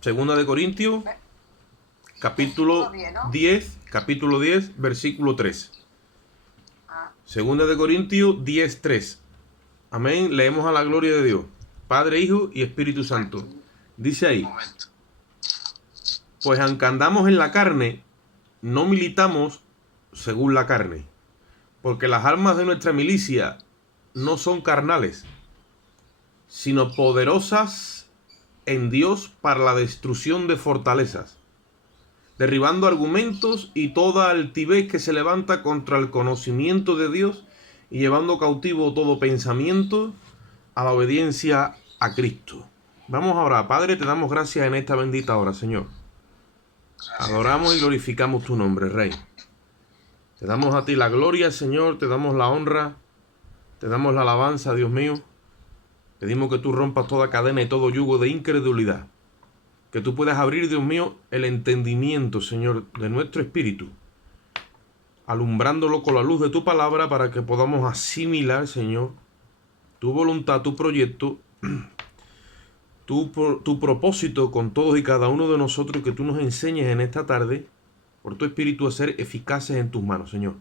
Segunda de Corintios, capítulo 10, versículo 3. Segunda de Corintios 10, 3. Amén. Leemos a la gloria de Dios, Padre, Hijo y Espíritu Santo. Dice ahí: pues aunque andamos en la carne, no militamos según la carne, porque las armas de nuestra milicia no son carnales, sino poderosas en Dios para la destrucción de fortalezas, derribando argumentos y toda altivez que se levanta contra el conocimiento de Dios y llevando cautivo todo pensamiento a la obediencia a Cristo. Vamos ahora, Padre, te damos gracias en esta bendita hora, Señor. Adoramos y glorificamos tu nombre, Rey. Te damos a ti la gloria, Señor, te damos la honra, te damos la alabanza, Dios mío. Pedimos que tú rompas toda cadena y todo yugo de incredulidad. Que tú puedas abrir, Dios mío, el entendimiento, Señor, de nuestro espíritu, alumbrándolo con la luz de tu palabra para que podamos asimilar, Señor, tu voluntad, tu proyecto, tu propósito con todos y cada uno de nosotros, que tú nos enseñes en esta tarde, por tu espíritu, a ser eficaces en tus manos, Señor.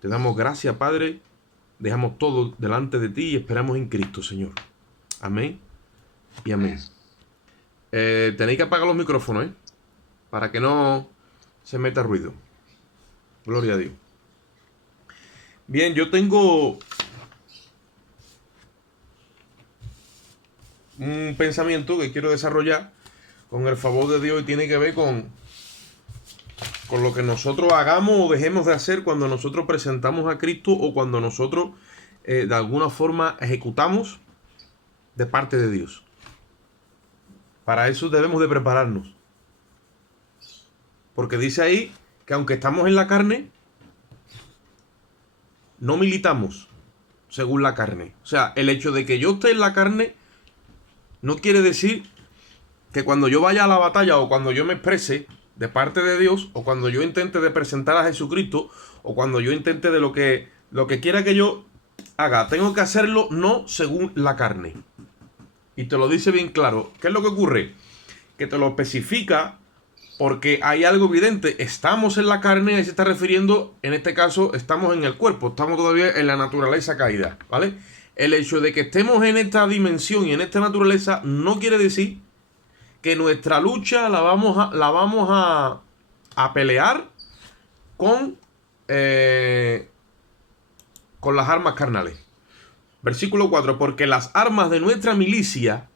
Te damos gracias, Padre. Dejamos todo delante de ti y esperamos en Cristo, Señor. Amén y amén. Tenéis que apagar los micrófonos, para que no se meta ruido. Gloria a Dios. Bien, yo tengo un pensamiento que quiero desarrollar con el favor de Dios y tiene que ver con lo que nosotros hagamos o dejemos de hacer cuando nosotros presentamos a Cristo o cuando nosotros de alguna forma ejecutamos de parte de Dios. Para eso debemos de prepararnos. Porque dice ahí que aunque estamos en la carne, no militamos según la carne. O sea, el hecho de que yo esté en la carne no quiere decir que cuando yo vaya a la batalla o cuando yo me exprese de parte de Dios, o cuando yo intente de presentar a Jesucristo, o cuando yo intente de lo que quiera que yo haga, tengo que hacerlo no según la carne. Y te lo dice bien claro. ¿Qué es lo que ocurre? Que te lo especifica porque hay algo evidente. Estamos en la carne, ahí se está refiriendo, en este caso, estamos en el cuerpo, estamos todavía en la naturaleza caída, ¿vale? El hecho de que estemos en esta dimensión y en esta naturaleza no quiere decir que nuestra lucha la vamos a pelear con las armas carnales. Versículo 4. Porque las armas de nuestra milicia,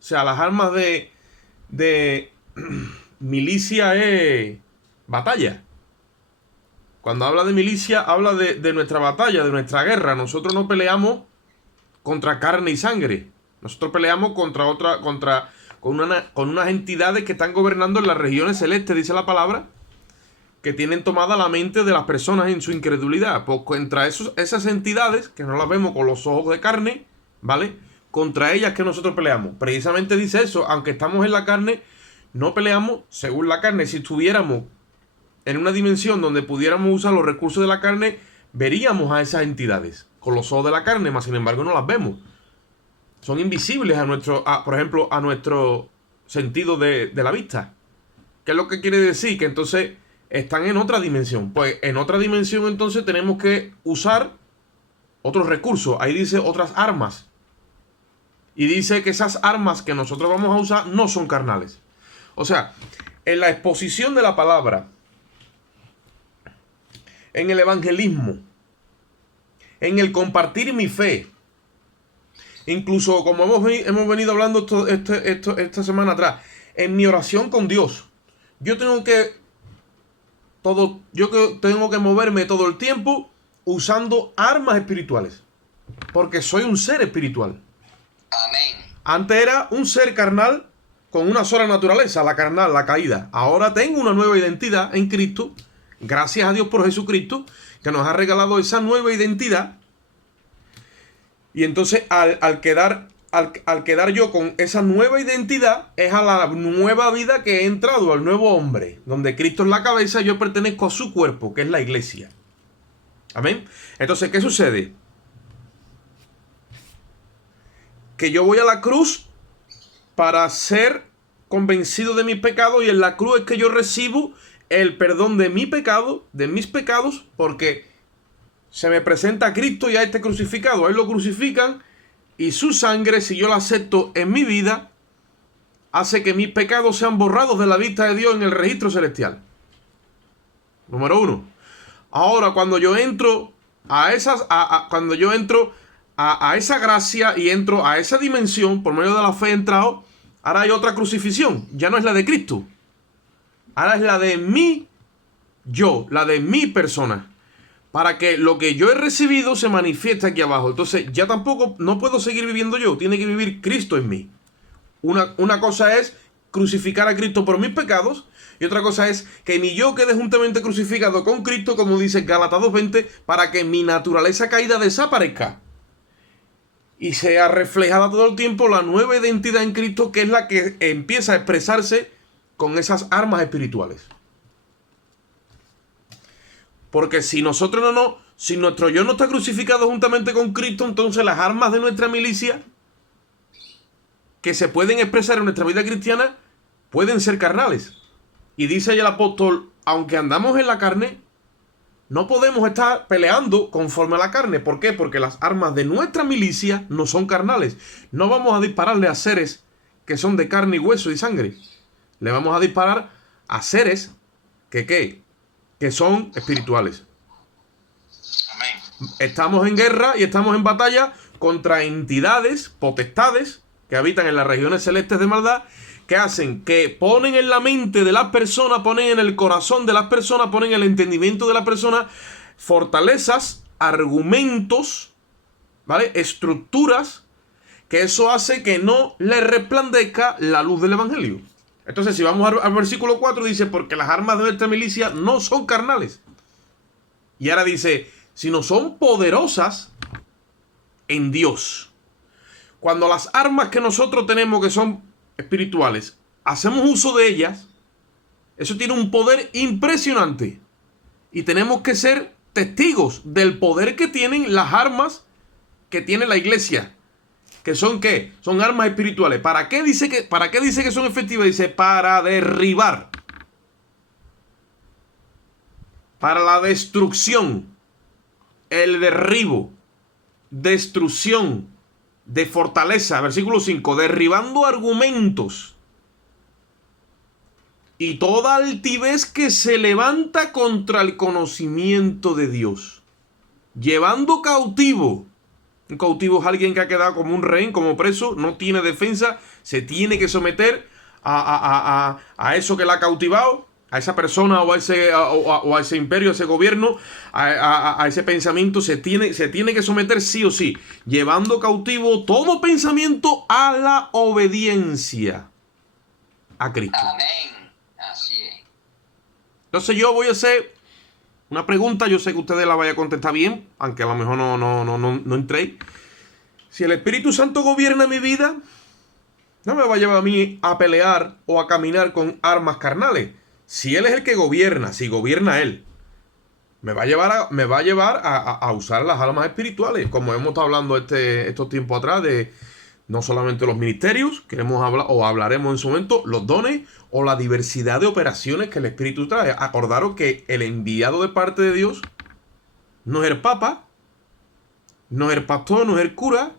o sea, las armas de milicia es batalla. Cuando habla de milicia, habla de nuestra batalla, de nuestra guerra. Nosotros no peleamos contra carne y sangre. Nosotros peleamos con unas entidades que están gobernando en las regiones celestes, dice la palabra, que tienen tomada la mente de las personas en su incredulidad. Pues contra esas entidades, que no las vemos con los ojos de carne, ¿vale? Contra ellas que nosotros peleamos. Precisamente dice eso, aunque estamos en la carne, no peleamos según la carne. Si estuviéramos en una dimensión donde pudiéramos usar los recursos de la carne, veríamos a esas entidades con los ojos de la carne, mas sin embargo no las vemos. Son invisibles por ejemplo, a nuestro sentido de la vista. ¿Qué es lo que quiere decir? Que entonces están en otra dimensión. Pues en otra dimensión entonces tenemos que usar otros recursos. Ahí dice otras armas. Y dice que esas armas que nosotros vamos a usar no son carnales. O sea, en la exposición de la palabra, en el evangelismo, en el compartir mi fe, incluso como hemos venido hablando esta semana atrás, en mi oración con Dios, yo tengo que moverme todo el tiempo usando armas espirituales, porque soy un ser espiritual. Amén. Antes era un ser carnal con una sola naturaleza, la carnal, la caída. Ahora tengo una nueva identidad en Cristo, gracias a Dios por Jesucristo, que nos ha regalado esa nueva identidad. Y entonces al quedar yo con esa nueva identidad, es a la nueva vida que he entrado, al nuevo hombre, donde Cristo es la cabeza, yo pertenezco a su cuerpo, que es la iglesia. Amén. Entonces, ¿qué sucede? Que yo voy a la cruz para ser convencido de mis pecados, y en la cruz es que yo recibo el perdón de mi pecado, de mis pecados, porque se me presenta a Cristo ya este crucificado. A él lo crucifican y su sangre, si yo la acepto en mi vida, hace que mis pecados sean borrados de la vista de Dios en el registro celestial. Número 1. Ahora, cuando yo entro a esas, cuando yo entro a esa gracia y entro a esa dimensión, por medio de la fe he entrado, ahora hay otra crucifixión. Ya no es la de Cristo. Ahora es la de mí, yo, la de mi persona. Para que lo que yo he recibido se manifieste aquí abajo. Entonces, ya tampoco, no puedo seguir viviendo yo. Tiene que vivir Cristo en mí. Una cosa es crucificar a Cristo por mis pecados. Y otra cosa es que mi yo quede juntamente crucificado con Cristo, como dice Gálatas 2:20, para que mi naturaleza caída desaparezca. Y sea reflejada todo el tiempo la nueva identidad en Cristo, que es la que empieza a expresarse con esas armas espirituales. Porque si nosotros si nuestro yo no está crucificado juntamente con Cristo, entonces las armas de nuestra milicia que se pueden expresar en nuestra vida cristiana pueden ser carnales. Y dice ahí el apóstol, aunque andamos en la carne, no podemos estar peleando conforme a la carne. ¿Por qué? Porque las armas de nuestra milicia no son carnales. No vamos a dispararle a seres que son de carne y hueso y sangre. Le vamos a disparar a seres que son espirituales. Amén. Estamos en guerra y estamos en batalla contra entidades, potestades, que habitan en las regiones celestes de maldad, que hacen que ponen en la mente de las personas, ponen en el corazón de las personas, ponen en el entendimiento de la persona fortalezas, argumentos, ¿vale? Estructuras, que eso hace que no le resplandezca la luz del evangelio. Entonces, si vamos al versículo 4, dice, porque las armas de nuestra milicia no son carnales. Y ahora dice, sino son poderosas en Dios. Cuando las armas que nosotros tenemos, que son espirituales, hacemos uso de ellas, eso tiene un poder impresionante. Y tenemos que ser testigos del poder que tienen las armas que tiene la iglesia. ¿Que son qué? Son armas espirituales. ¿Para qué dice que son efectivas? Dice, para derribar. Para la destrucción. El derribo. Destrucción. De fortaleza. Versículo 5. Derribando argumentos. Y toda altivez que se levanta contra el conocimiento de Dios. Llevando cautivo. Un cautivo es alguien que ha quedado como un rehén, como preso, no tiene defensa, se tiene que someter a eso que la ha cautivado, a esa persona o a ese imperio, a ese gobierno, a ese pensamiento, se tiene que someter sí o sí, llevando cautivo todo pensamiento a la obediencia a Cristo. Amén. Así es. Entonces yo voy a hacer una pregunta, yo sé que ustedes la vayan a contestar bien, aunque a lo mejor no entréis. Si el Espíritu Santo gobierna mi vida, no me va a llevar a mí a pelear o a caminar con armas carnales. Si Él es el que gobierna, si gobierna Él, me va a llevar a usar las armas espirituales, como hemos estado hablando estos tiempos atrás de no solamente los ministerios, queremos hablar o hablaremos en su momento, los dones o la diversidad de operaciones que el Espíritu trae. Acordaros que el enviado de parte de Dios no es el Papa, no es el pastor, no es el cura,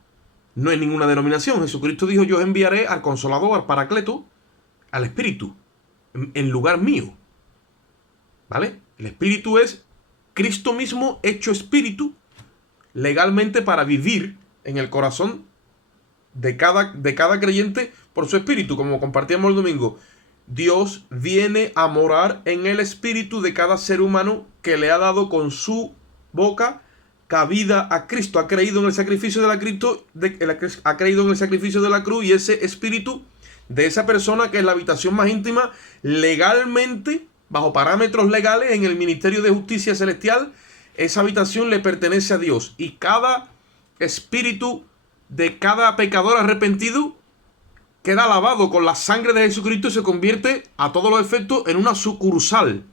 no es ninguna denominación. Jesucristo dijo, yo os enviaré al Consolador, al Paracleto, al Espíritu, en lugar mío. ¿Vale? El Espíritu es Cristo mismo hecho Espíritu legalmente para vivir en el corazón de cada creyente por su espíritu, como compartíamos el domingo. Dios viene a morar en el espíritu de cada ser humano que le ha dado con su boca cabida a Cristo, ha creído en el sacrificio ha creído en el sacrificio de la cruz, y ese espíritu de esa persona, que es la habitación más íntima, legalmente, bajo parámetros legales, en el ministerio de justicia celestial, esa habitación le pertenece a Dios, y cada espíritu de cada pecador arrepentido queda lavado con la sangre de Jesucristo y se convierte a todos los efectos en una sucursal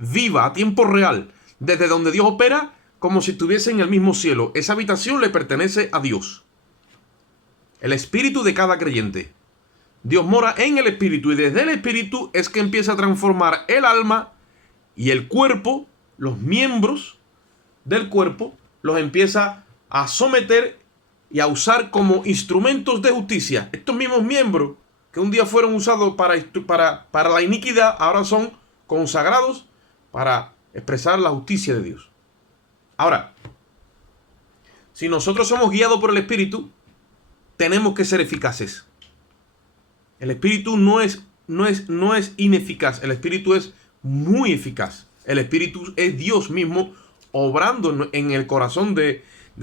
viva, a tiempo real, desde donde Dios opera, como si estuviese en el mismo cielo. Esa habitación le pertenece a Dios, el espíritu de cada creyente. Dios mora en el espíritu y desde el espíritu es que empieza a transformar el alma y el cuerpo, los miembros del cuerpo, los empieza a someter y a usar como instrumentos de justicia. Estos mismos miembros que un día fueron usados para la iniquidad, ahora son consagrados para expresar la justicia de Dios. Ahora, si nosotros somos guiados por el Espíritu, tenemos que ser eficaces. El Espíritu no es ineficaz, el Espíritu es muy eficaz. El Espíritu es Dios mismo obrando en el corazón de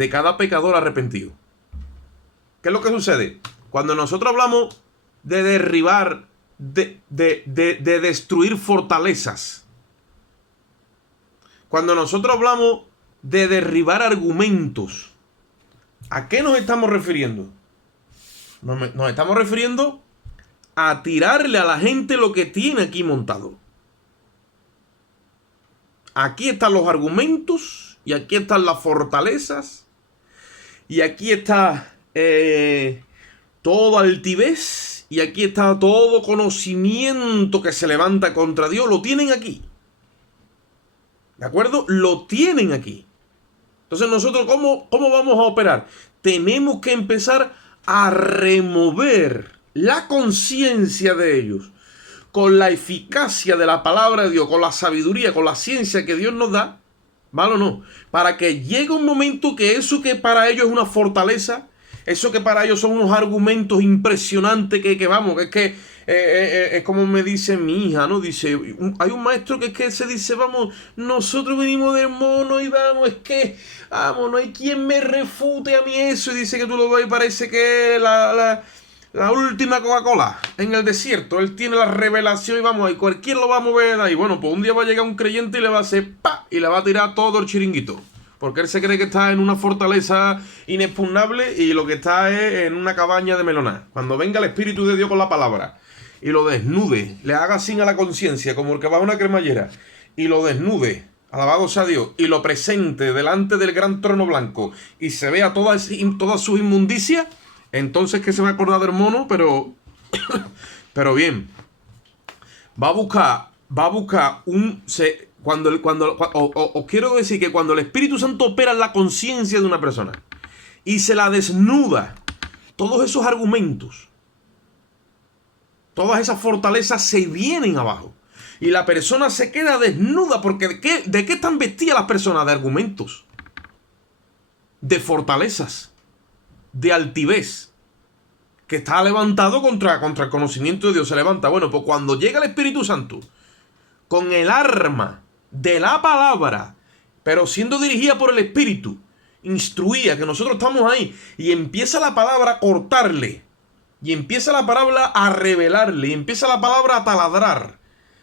cada pecador arrepentido. ¿Qué es lo que sucede? Cuando nosotros hablamos de derribar, de destruir fortalezas, cuando nosotros hablamos de derribar argumentos, ¿a qué nos estamos refiriendo? Nos estamos refiriendo a tirarle a la gente lo que tiene aquí montado. Aquí están los argumentos y aquí están las fortalezas y aquí está toda altivez y aquí está todo conocimiento que se levanta contra Dios. Lo tienen aquí. ¿De acuerdo? Lo tienen aquí. Entonces nosotros, ¿cómo vamos a operar? Tenemos que empezar a remover la conciencia de ellos con la eficacia de la palabra de Dios, con la sabiduría, con la ciencia que Dios nos da, ¿vale o no? Para que llegue un momento que eso que para ellos es una fortaleza, eso que para ellos son unos argumentos impresionantes es como me dice mi hija, ¿no? Dice, hay un maestro que se dice, vamos, nosotros venimos del mono y vamos, no hay quien me refute a mí eso. Y dice que tú lo ves y parece que la última Coca-Cola en el desierto. Él tiene la revelación y vamos, y cualquiera lo va a mover de ahí. Bueno, pues un día va a llegar un creyente y le va a hacer ¡pa! Y le va a tirar todo el chiringuito. Porque él se cree que está en una fortaleza inexpugnable y lo que está es en una cabaña de meloná. Cuando venga el Espíritu de Dios con la palabra y lo desnude, le haga así a la conciencia como el que va a una cremallera y lo desnude, alabado sea Dios, y lo presente delante del gran trono blanco y se vea todas sus inmundicias, entonces que se va a acordar del mono, pero bien, va a buscar quiero decir que cuando el Espíritu Santo opera en la conciencia de una persona y se la desnuda, todos esos argumentos, todas esas fortalezas se vienen abajo y la persona se queda desnuda. Porque ¿de qué están vestidas las personas? De argumentos, de fortalezas, de altivez, que está levantado contra el conocimiento de Dios. Se levanta. Bueno, pues cuando llega el Espíritu Santo con el arma de la palabra, pero siendo dirigida por el Espíritu, instruía, que nosotros estamos ahí, y empieza la palabra a cortarle, y empieza la palabra a revelarle, y empieza la palabra a taladrar,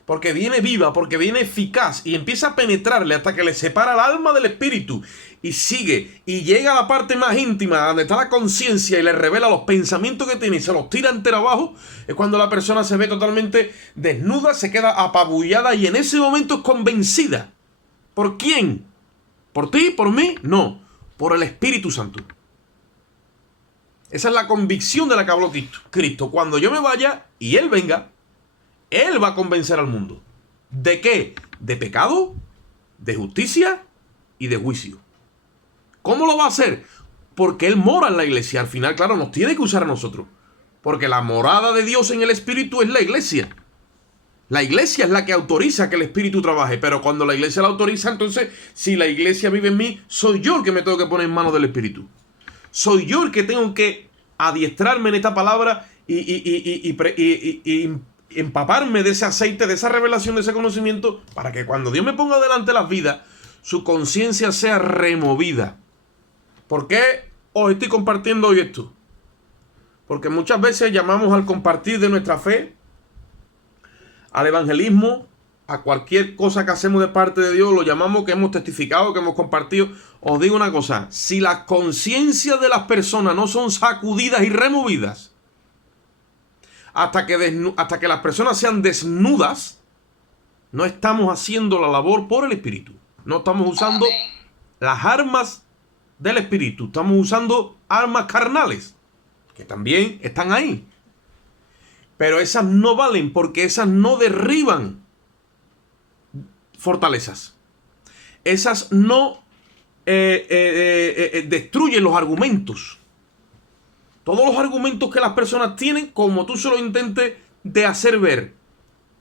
porque viene viva, porque viene eficaz, y empieza a penetrarle hasta que le separa el alma del espíritu, y sigue, y llega a la parte más íntima, donde está la conciencia, y le revela los pensamientos que tiene, y se los tira entero abajo. Es cuando la persona se ve totalmente desnuda, se queda apabullada, y en ese momento es convencida. ¿Por quién? ¿Por ti? ¿Por mí? No, por el Espíritu Santo. Esa es la convicción de la que habló Cristo. Cuando yo me vaya y Él venga, Él va a convencer al mundo. ¿De qué? De pecado, de justicia y de juicio. ¿Cómo lo va a hacer? Porque Él mora en la iglesia. Al final, claro, nos tiene que usar a nosotros. Porque la morada de Dios en el Espíritu es la iglesia. La iglesia es la que autoriza que el Espíritu trabaje. Pero cuando la iglesia la autoriza, entonces, si la iglesia vive en mí, soy yo el que me tengo que poner en manos del Espíritu. Soy yo el que tengo que adiestrarme en esta palabra y empaparme de ese aceite, de esa revelación, de ese conocimiento, para que cuando Dios me ponga delante las vidas, su conciencia sea removida. ¿Por qué os estoy compartiendo hoy esto? Porque muchas veces llamamos al compartir de nuestra fe, al evangelismo, a cualquier cosa que hacemos de parte de Dios, lo llamamos que hemos testificado, que hemos compartido. Os digo una cosa, si las conciencias de las personas no son sacudidas y removidas, hasta que las personas sean desnudas, no estamos haciendo la labor por el Espíritu. No estamos usando las armas del Espíritu, estamos usando armas carnales, que también están ahí. Pero esas no valen porque esas no derriban fortalezas. Esas no destruyen los argumentos. Todos los argumentos que las personas tienen, como tú se lo intentes de hacer ver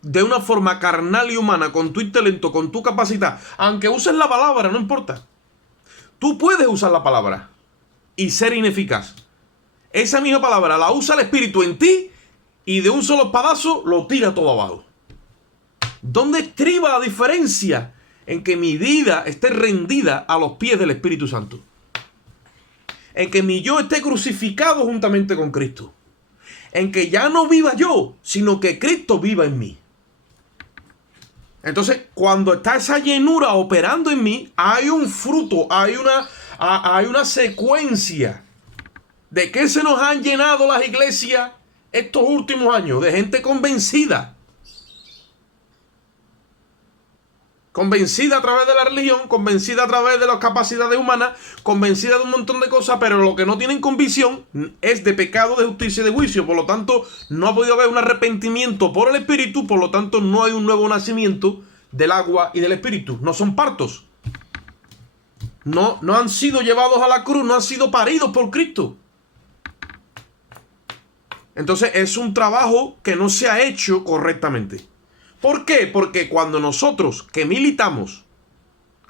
de una forma carnal y humana, con tu intelecto, con tu capacidad, aunque uses la palabra, no importa. Tú puedes usar la palabra y ser ineficaz. Esa misma palabra la usa el Espíritu en ti y de un solo espadazo lo tira todo abajo. ¿Dónde estriba la diferencia? En que mi vida esté rendida a los pies del Espíritu Santo. En que mi yo esté crucificado juntamente con Cristo. En que ya no viva yo, sino que Cristo viva en mí. Entonces, cuando está esa llenura operando en mí, hay un fruto, hay una secuencia. ¿De qué se nos han llenado las iglesias estos últimos años? De gente convencida. Convencida a través de la religión, convencida a través de las capacidades humanas, convencida de un montón de cosas, pero lo que no tienen convicción es de pecado, de justicia y de juicio. Por lo tanto, no ha podido haber un arrepentimiento por el Espíritu, por lo tanto, no hay un nuevo nacimiento del agua y del Espíritu. No son partos. No han sido llevados a la cruz, no han sido paridos por Cristo. Entonces, es un trabajo que no se ha hecho correctamente. ¿Por qué? Porque cuando nosotros que militamos,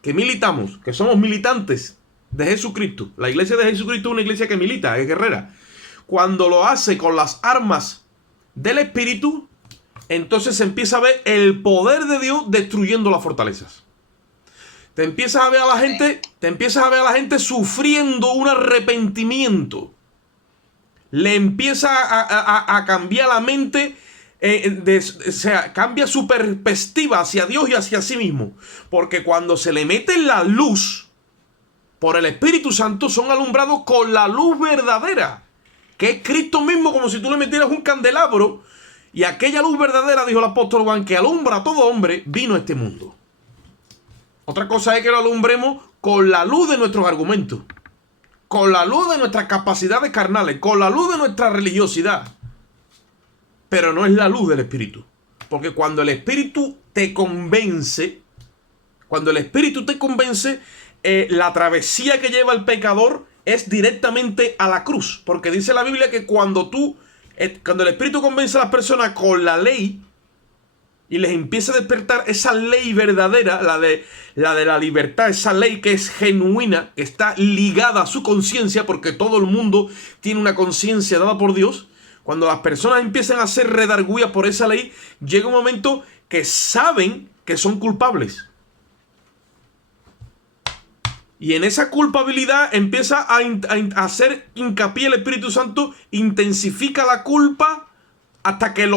que somos militantes de Jesucristo, la iglesia de Jesucristo es una iglesia que milita, es guerrera. Cuando lo hace con las armas del Espíritu, entonces se empieza a ver el poder de Dios destruyendo las fortalezas. Te empiezas a ver a la gente sufriendo un arrepentimiento. Le empieza a cambiar la mente. O sea, cambia su perspectiva hacia Dios y hacia sí mismo. Porque cuando se le mete la luz por el Espíritu Santo, son alumbrados con la luz verdadera, que es Cristo mismo, como si tú le metieras un candelabro. Y aquella luz verdadera, dijo el apóstol Juan, que alumbra a todo hombre, vino a este mundo. Otra cosa es que lo alumbremos con la luz de nuestros argumentos, con la luz de nuestras capacidades carnales, con la luz de nuestra religiosidad. Pero no es la luz del Espíritu. Porque cuando el Espíritu te convence, la travesía que lleva el pecador es directamente a la cruz. Porque dice la Biblia que cuando el Espíritu convence a las personas con la ley y les empieza a despertar esa ley verdadera, la de la libertad, esa ley que es genuina, que está ligada a su conciencia, porque todo el mundo tiene una conciencia dada por Dios. Cuando las personas empiezan a ser redargüidas por esa ley, llega un momento que saben que son culpables. Y en esa culpabilidad empieza a hacer hincapié el Espíritu Santo, intensifica la culpa hasta que de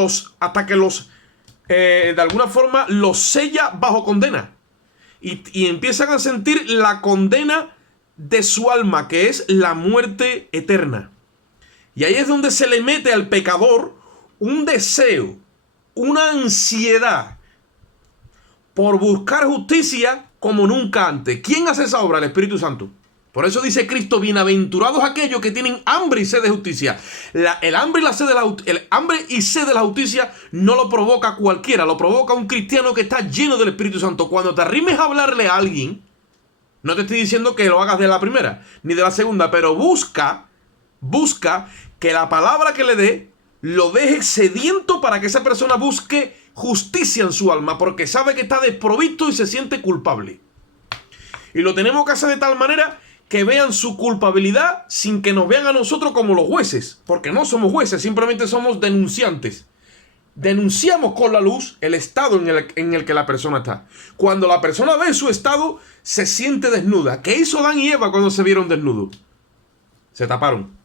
alguna forma los sella bajo condena. Y empiezan a sentir la condena de su alma, que es la muerte eterna. Y ahí es donde se le mete al pecador un deseo, una ansiedad por buscar justicia como nunca antes. ¿Quién hace esa obra? El Espíritu Santo. Por eso dice Cristo, bienaventurados aquellos que tienen hambre y sed de justicia. El hambre y sed de la justicia no lo provoca cualquiera, lo provoca un cristiano que está lleno del Espíritu Santo. Cuando te arrimes a hablarle a alguien, no te estoy diciendo que lo hagas de la primera, ni de la segunda, pero busca que la palabra que le dé lo deje sediento para que esa persona busque justicia en su alma, porque sabe que está desprovisto y se siente culpable. Y lo tenemos que hacer de tal manera que vean su culpabilidad sin que nos vean a nosotros como los jueces, porque no somos jueces, simplemente somos denunciantes. Denunciamos con la luz el estado en el que la persona está. Cuando la persona ve su estado, se siente desnuda. ¿Qué hizo Adán y Eva cuando se vieron desnudos? Se taparon.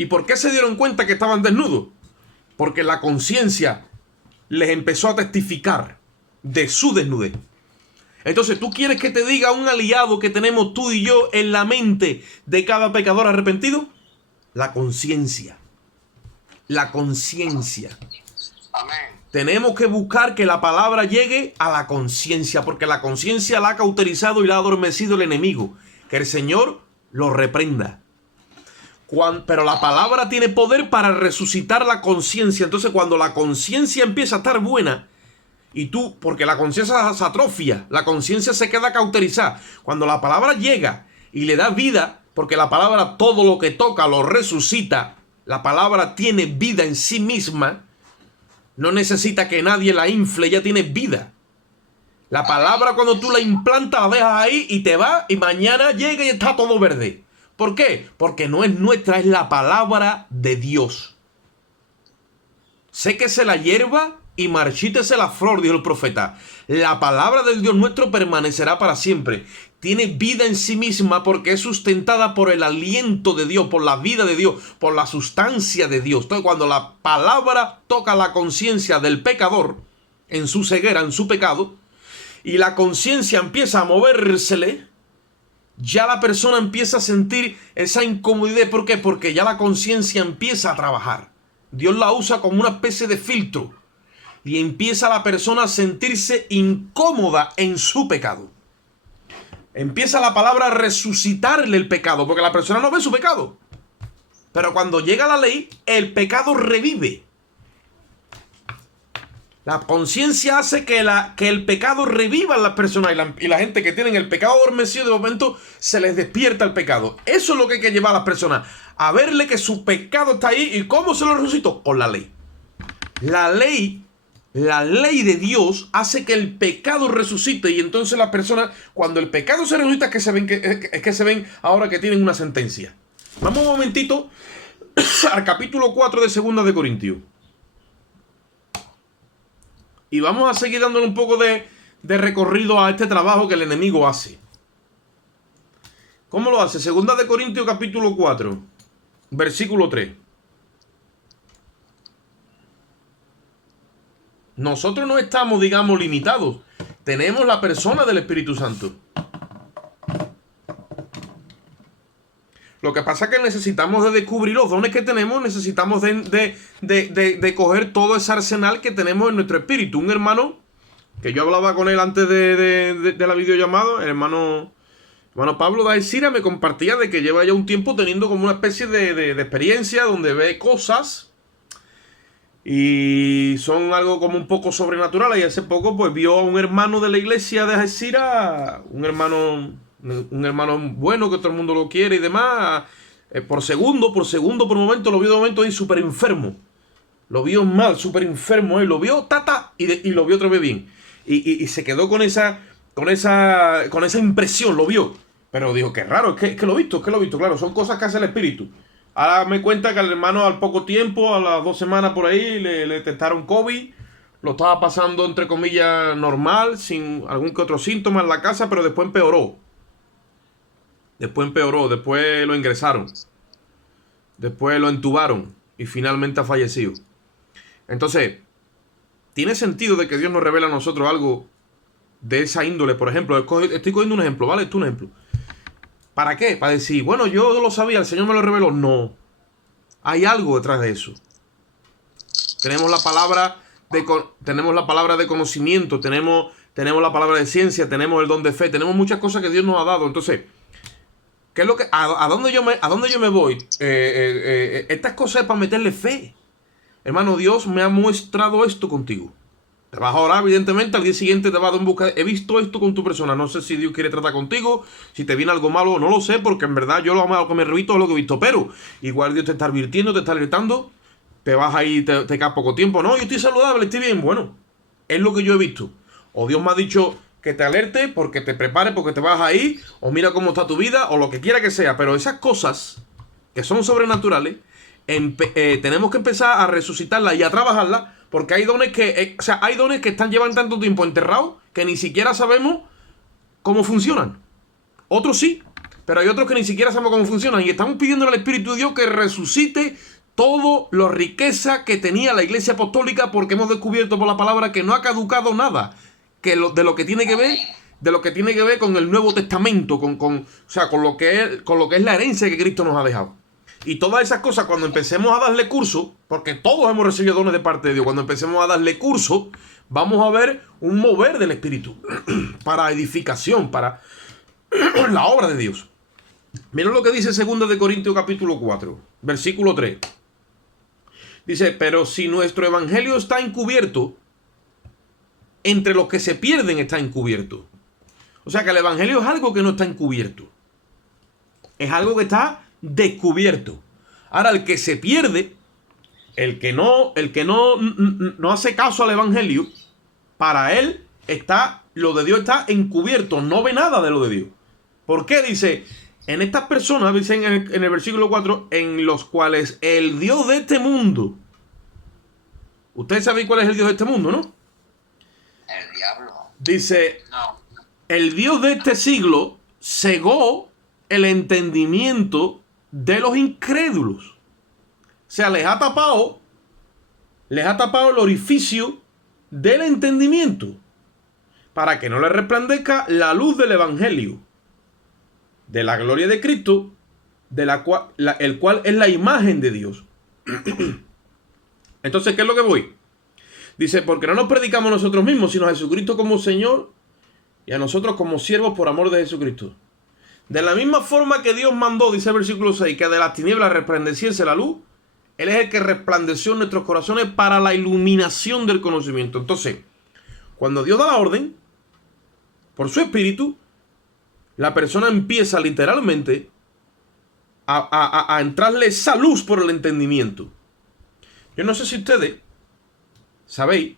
¿Y por qué se dieron cuenta que estaban desnudos? Porque la conciencia les empezó a testificar de su desnudez. Entonces, ¿tú quieres que te diga un aliado que tenemos tú y yo en la mente de cada pecador arrepentido? La conciencia. La conciencia. Amén. Tenemos que buscar que la palabra llegue a la conciencia, porque la conciencia la ha cauterizado y la ha adormecido el enemigo. Que el Señor lo reprenda. Pero la palabra tiene poder para resucitar la conciencia. Entonces, cuando la conciencia empieza a estar buena, porque la conciencia se atrofia, la conciencia se queda cauterizada. Cuando la palabra llega y le da vida, porque la palabra todo lo que toca lo resucita, la palabra tiene vida en sí misma, no necesita que nadie la infle, ya tiene vida. La palabra cuando tú la implantas, la dejas ahí y te va, y mañana llega y está todo verde. ¿Por qué? Porque no es nuestra, es la palabra de Dios. Séquese la hierba y marchítese la flor, dijo el profeta. La palabra del Dios nuestro permanecerá para siempre. Tiene vida en sí misma porque es sustentada por el aliento de Dios, por la vida de Dios, por la sustancia de Dios. Entonces, cuando la palabra toca la conciencia del pecador, en su ceguera, en su pecado, y la conciencia empieza a movérsele, ya la persona empieza a sentir esa incomodidad. ¿Por qué? Porque ya la conciencia empieza a trabajar. Dios la usa como una especie de filtro. Y empieza la persona a sentirse incómoda en su pecado. Empieza la palabra a resucitarle el pecado, porque la persona no ve su pecado. Pero cuando llega la ley, el pecado revive. La conciencia hace que el pecado reviva en las personas, y la gente que tienen el pecado adormecido, de momento se les despierta el pecado. Eso es lo que hay que llevar a las personas, a verle que su pecado está ahí. ¿Y cómo se lo resucitó? Con la ley. La ley de Dios hace que el pecado resucite, y entonces las personas, cuando el pecado se resucita, es que se ven ahora que tienen una sentencia. Vamos un momentito al capítulo 4 de 2 de Corintios. Y vamos a seguir dándole un poco de recorrido a este trabajo que el enemigo hace. ¿Cómo lo hace? 2 de Corintios capítulo 4, versículo 3. Nosotros no estamos, digamos, limitados. Tenemos la persona del Espíritu Santo. Lo que pasa es que necesitamos de descubrir los dones que tenemos, necesitamos de coger todo ese arsenal que tenemos en nuestro espíritu. Un hermano, que yo hablaba con él antes de la videollamada, el hermano Pablo de Alcira, me compartía de que lleva ya un tiempo teniendo como una especie de experiencia donde ve cosas y son algo como un poco sobrenaturales. Y hace poco pues vio a un hermano de la iglesia de Alcira, un hermano bueno que todo el mundo lo quiere y demás, por momento lo vio de momento ahí súper enfermo. Lo vio mal, súper enfermo, lo vio y lo vio otra vez bien. Y se quedó con esa impresión, lo vio. Pero dijo, qué raro, es que lo he visto, claro, son cosas que hace el espíritu. Ahora me cuenta que al hermano al poco tiempo, a las 2 semanas por ahí, le testaron COVID. Lo estaba pasando, entre comillas, normal, sin algún que otro síntoma en la casa, pero después empeoró. Después lo ingresaron. Después lo entubaron y finalmente ha fallecido. Entonces, ¿tiene sentido de que Dios nos revela a nosotros algo de esa índole? Por ejemplo, estoy cogiendo un ejemplo, ¿vale? Esto es un ejemplo. ¿Para qué? Para decir, bueno, yo lo sabía, el Señor me lo reveló. No. Hay algo detrás de eso. Tenemos la palabra de conocimiento, tenemos la palabra de ciencia, tenemos el don de fe, tenemos muchas cosas que Dios nos ha dado. Entonces, ¿qué es lo que, a dónde yo me voy? Estas cosas es para meterle fe. Hermano, Dios me ha mostrado esto contigo. Te vas a orar, evidentemente, al día siguiente te vas a dar en busca. He visto esto con tu persona. No sé si Dios quiere tratar contigo, si te viene algo malo, no lo sé, porque en verdad yo lo que me repito es lo que he visto. Pero igual Dios te está advirtiendo, te está alertando. Te vas ahí, te queda poco tiempo. No, yo estoy saludable, estoy bien. Bueno, es lo que yo he visto. O Dios me ha dicho que te alerte, porque te prepare, porque te vas ahí, o mira cómo está tu vida, o lo que quiera que sea. Pero esas cosas que son sobrenaturales, tenemos que empezar a resucitarlas y a trabajarlas, porque hay dones que están llevando tanto tiempo enterrados que ni siquiera sabemos cómo funcionan. Otros sí, pero hay otros que ni siquiera sabemos cómo funcionan, y estamos pidiéndole al Espíritu de Dios que resucite todo la riqueza que tenía la Iglesia Apostólica, porque hemos descubierto por la palabra que no ha caducado nada de lo que tiene que ver con el Nuevo Testamento, con lo que es la herencia que Cristo nos ha dejado. Y todas esas cosas, cuando empecemos a darle curso, porque todos hemos recibido dones de parte de Dios, cuando empecemos a darle curso, vamos a ver un mover del Espíritu para edificación, para la obra de Dios. Miren lo que dice 2 de Corintios capítulo 4, versículo 3. Dice, pero si nuestro evangelio está encubierto, entre los que se pierden está encubierto. O sea que el evangelio es algo que no está encubierto. Es algo que está descubierto. Ahora, el que se pierde, el que no hace caso al evangelio, para él está, lo de Dios está encubierto, no ve nada de lo de Dios. ¿Por qué? Dice, en estas personas, dicen en el versículo 4, en los cuales el Dios de este mundo, ustedes saben cuál es el Dios de este mundo, ¿no? El diablo. Dice, No. el Dios de este siglo cegó el entendimiento de los incrédulos. O sea, les ha tapado el orificio del entendimiento para que no les resplandezca la luz del evangelio, de la gloria de Cristo, el cual es la imagen de Dios. Entonces, ¿qué es lo que voy? Dice, porque no nos predicamos nosotros mismos, sino a Jesucristo como Señor y a nosotros como siervos por amor de Jesucristo. De la misma forma que Dios mandó, dice el versículo 6, que de las tinieblas resplandeciese la luz, Él es el que resplandeció en nuestros corazones para la iluminación del conocimiento. Entonces, cuando Dios da la orden, por su espíritu, la persona empieza literalmente a entrarle esa luz por el entendimiento. Yo no sé si ustedes sabéis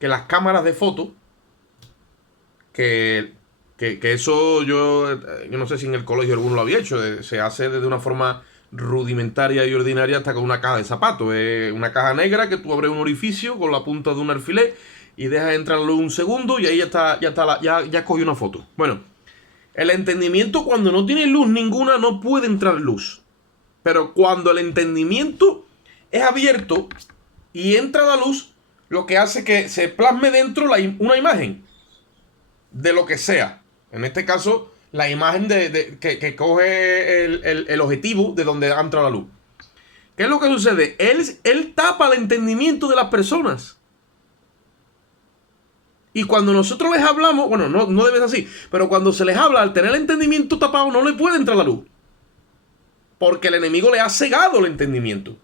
que las cámaras de foto, que eso yo no sé si en el colegio alguno lo había hecho, se hace desde una forma rudimentaria y ordinaria hasta con una caja de zapatos. Es una caja negra que tú abres un orificio con la punta de un alfiler y dejas entrar la luz un segundo y ahí ya cogió una foto. Bueno, el entendimiento cuando no tiene luz ninguna no puede entrar luz. Pero cuando el entendimiento es abierto y entra la luz, lo que hace que se plasme dentro una imagen de lo que sea. En este caso, la imagen que coge el objetivo de donde entra la luz. ¿Qué es lo que sucede? Él tapa el entendimiento de las personas. Y cuando nosotros les hablamos, bueno, no debe ser así, pero cuando se les habla, al tener el entendimiento tapado, no le puede entrar la luz. Porque el enemigo le ha cegado el entendimiento.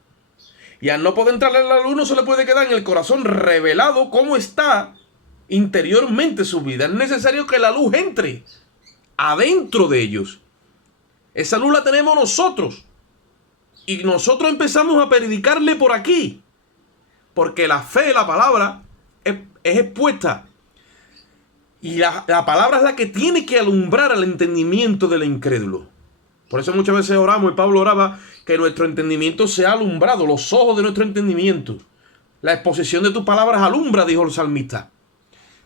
Y al no poder entrarle la luz, no se le puede quedar en el corazón revelado cómo está interiormente su vida. Es necesario que la luz entre adentro de ellos. Esa luz la tenemos nosotros. Y nosotros empezamos a predicarle por aquí. Porque la fe, la palabra, es expuesta. Y la palabra es la que tiene que alumbrar el entendimiento del incrédulo. Por eso muchas veces oramos, y Pablo oraba, que nuestro entendimiento sea alumbrado, los ojos de nuestro entendimiento. La exposición de tus palabras alumbra, dijo el salmista.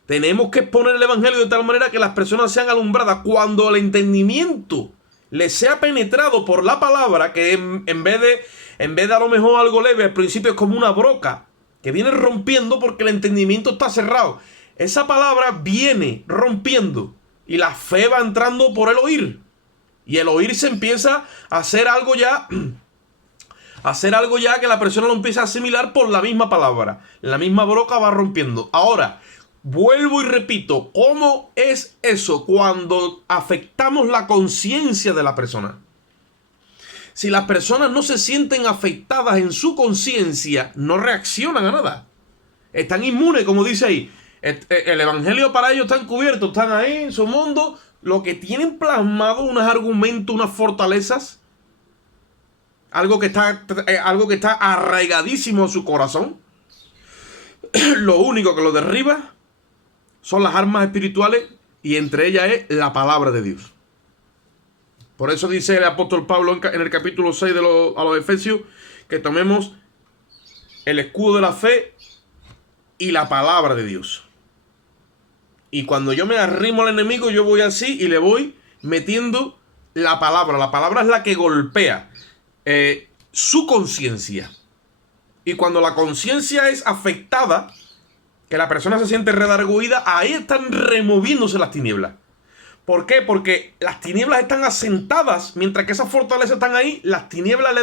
Tenemos que exponer el evangelio de tal manera que las personas sean alumbradas. Cuando el entendimiento les sea penetrado por la palabra, que en vez de a lo mejor algo leve, al principio es como una broca que viene rompiendo porque el entendimiento está cerrado. Esa palabra viene rompiendo y la fe va entrando por el oír. Y el oír se empieza a hacer algo ya que la persona lo empieza a asimilar por la misma palabra. La misma broca va rompiendo. Ahora, vuelvo y repito, ¿cómo es eso cuando afectamos la conciencia de la persona? Si las personas no se sienten afectadas en su conciencia, no reaccionan a nada. Están inmunes, como dice ahí. El evangelio para ellos está encubierto, están ahí en su mundo. Lo que tienen plasmado, unos argumentos, unas fortalezas, algo que está arraigadísimo en su corazón. Lo único que lo derriba son las armas espirituales y entre ellas es la palabra de Dios. Por eso dice el apóstol Pablo en el capítulo 6 a los Efesios que tomemos el escudo de la fe y la palabra de Dios. Y cuando yo me arrimo al enemigo, yo voy así y le voy metiendo la palabra. La palabra es la que golpea su conciencia. Y cuando la conciencia es afectada, que la persona se siente redarguida, ahí están removiéndose las tinieblas. ¿Por qué? Porque las tinieblas están asentadas, mientras que esas fortalezas están ahí, las tinieblas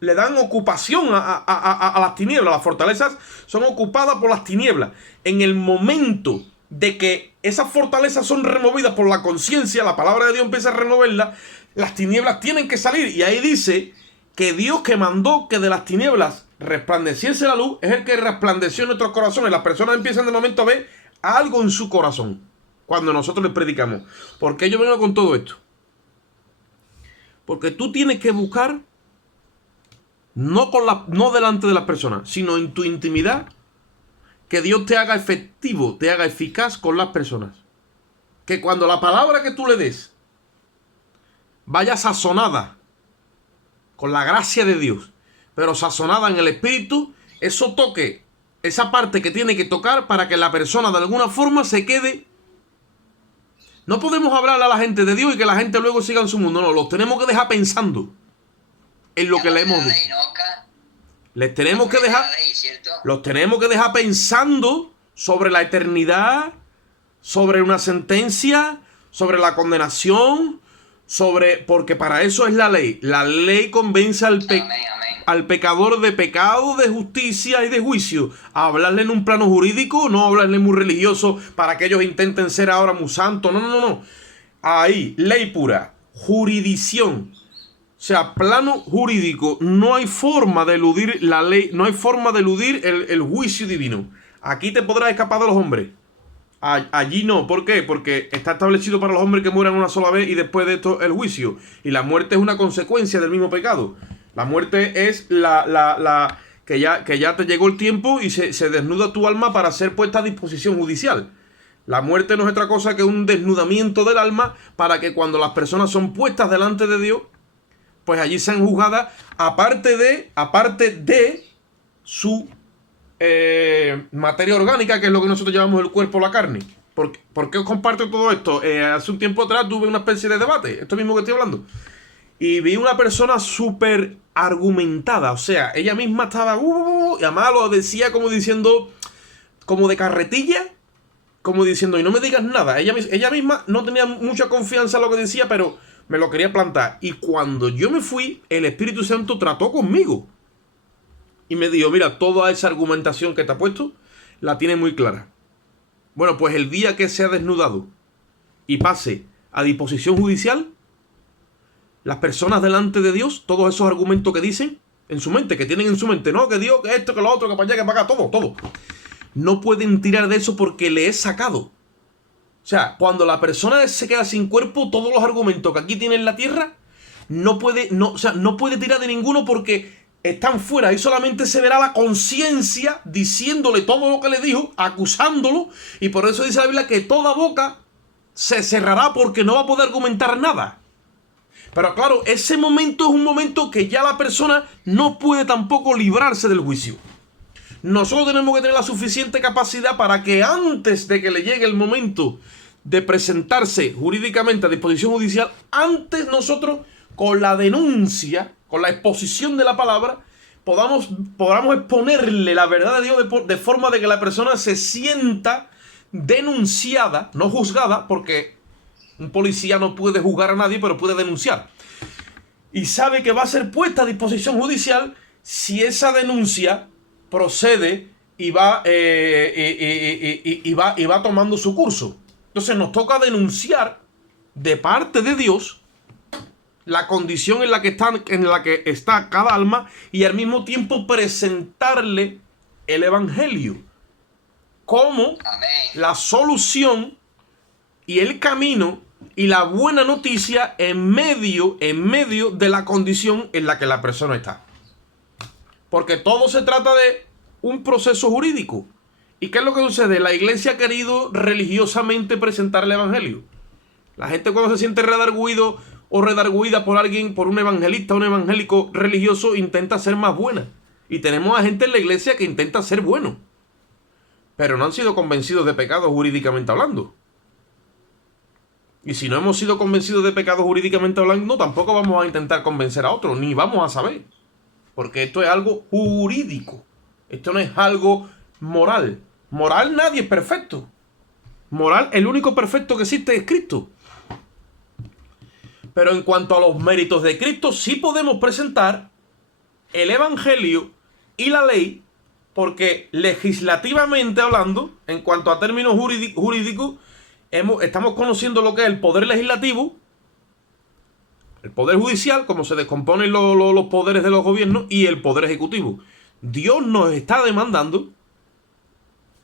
le dan ocupación a las tinieblas. Las fortalezas son ocupadas por las tinieblas. En el momento de que esas fortalezas son removidas por la conciencia, la palabra de Dios empieza a removerla, las tinieblas tienen que salir. Y ahí dice que Dios, que mandó que de las tinieblas resplandeciese la luz, es el que resplandeció en nuestros corazones. Las personas empiezan de momento a ver algo en su corazón cuando nosotros les predicamos. ¿Por qué yo vengo con todo esto? Porque tú tienes que buscar no delante de las personas, sino en tu intimidad, que Dios te haga efectivo, te haga eficaz con las personas. Que cuando la palabra que tú le des vaya sazonada con la gracia de Dios, pero sazonada en el Espíritu, eso toque esa parte que tiene que tocar para que la persona de alguna forma se quede. No podemos hablarle a la gente de Dios y que la gente luego siga en su mundo. No, los tenemos que dejar pensando en lo que le hemos dicho. Les tenemos que dejar, los tenemos que dejar pensando sobre la eternidad, sobre una sentencia, sobre la condenación, porque para eso es la ley. La ley convence al pecador de pecado, de justicia y de juicio. Hablarle en un plano jurídico, no hablarle muy religioso para que ellos intenten ser ahora muy santos. No. Ahí, ley pura, jurisdicción. O sea, plano jurídico, no hay forma de eludir la ley, no hay forma de eludir el juicio divino. Aquí te podrás escapar de los hombres. Allí no. ¿Por qué? Porque está establecido para los hombres que mueran una sola vez y después de esto el juicio. Y la muerte es una consecuencia del mismo pecado. La muerte es que ya te llegó el tiempo y se desnuda tu alma para ser puesta a disposición judicial. La muerte no es otra cosa que un desnudamiento del alma para que cuando las personas son puestas delante de Dios, pues allí sean juzgadas aparte de su materia orgánica, que es lo que nosotros llamamos el cuerpo o la carne. ¿Por qué os comparto todo esto? Hace un tiempo atrás tuve una especie de debate, esto mismo que estoy hablando, y vi una persona súper argumentada. O sea, ella misma estaba y además lo decía como diciendo, como de carretilla, como diciendo, y no me digas nada. Ella misma no tenía mucha confianza en lo que decía, pero me lo quería plantar. Y cuando yo me fui, el Espíritu Santo trató conmigo y me dijo, mira, toda esa argumentación que te ha puesto la tiene muy clara. Bueno, pues el día que sea desnudado y pase a disposición judicial, las personas delante de Dios, todos esos argumentos que dicen en su mente, que tienen en su mente, no, que Dios, que esto, que lo otro, que para allá, que para acá, todo, no pueden tirar de eso porque le he sacado. O sea, cuando la persona se queda sin cuerpo, todos los argumentos que aquí tiene en la tierra, no puede tirar de ninguno porque están fuera. Y solamente se verá la conciencia diciéndole todo lo que le dijo, acusándolo. Y por eso dice la Biblia que toda boca se cerrará porque no va a poder argumentar nada. Pero claro, ese momento es un momento que ya la persona no puede tampoco librarse del juicio. Nosotros tenemos que tener la suficiente capacidad para que antes de que le llegue el momento de presentarse jurídicamente a disposición judicial, antes nosotros con la denuncia, con la exposición de la palabra, podamos exponerle la verdad de Dios de forma de que la persona se sienta denunciada, no juzgada, porque un policía no puede juzgar a nadie, pero puede denunciar. Y sabe que va a ser puesta a disposición judicial si esa denuncia procede y va tomando su curso. Entonces nos toca denunciar de parte de Dios la condición en la que está cada alma y al mismo tiempo presentarle el evangelio como la solución y el camino y la buena noticia en medio de la condición en la que la persona está. Porque todo se trata de un proceso jurídico. ¿Y qué es lo que sucede? La iglesia ha querido religiosamente presentar el evangelio. La gente cuando se siente redarguido o redarguida por alguien, por un evangelista, un evangélico religioso, intenta ser más buena. Y tenemos a gente en la iglesia que intenta ser bueno, pero no han sido convencidos de pecado jurídicamente hablando. Y si no hemos sido convencidos de pecado jurídicamente hablando, tampoco vamos a intentar convencer a otros, ni vamos a saber. Porque esto es algo jurídico. Esto no es algo moral. Moral nadie es perfecto. Moral, el único perfecto que existe es Cristo. Pero en cuanto a los méritos de Cristo, sí podemos presentar el evangelio y la ley Porque legislativamente hablando, en cuanto a términos jurídicos, estamos conociendo lo que es el poder legislativo, el poder judicial, cómo se descomponen los poderes de los gobiernos, y el poder ejecutivo. Dios nos está demandando.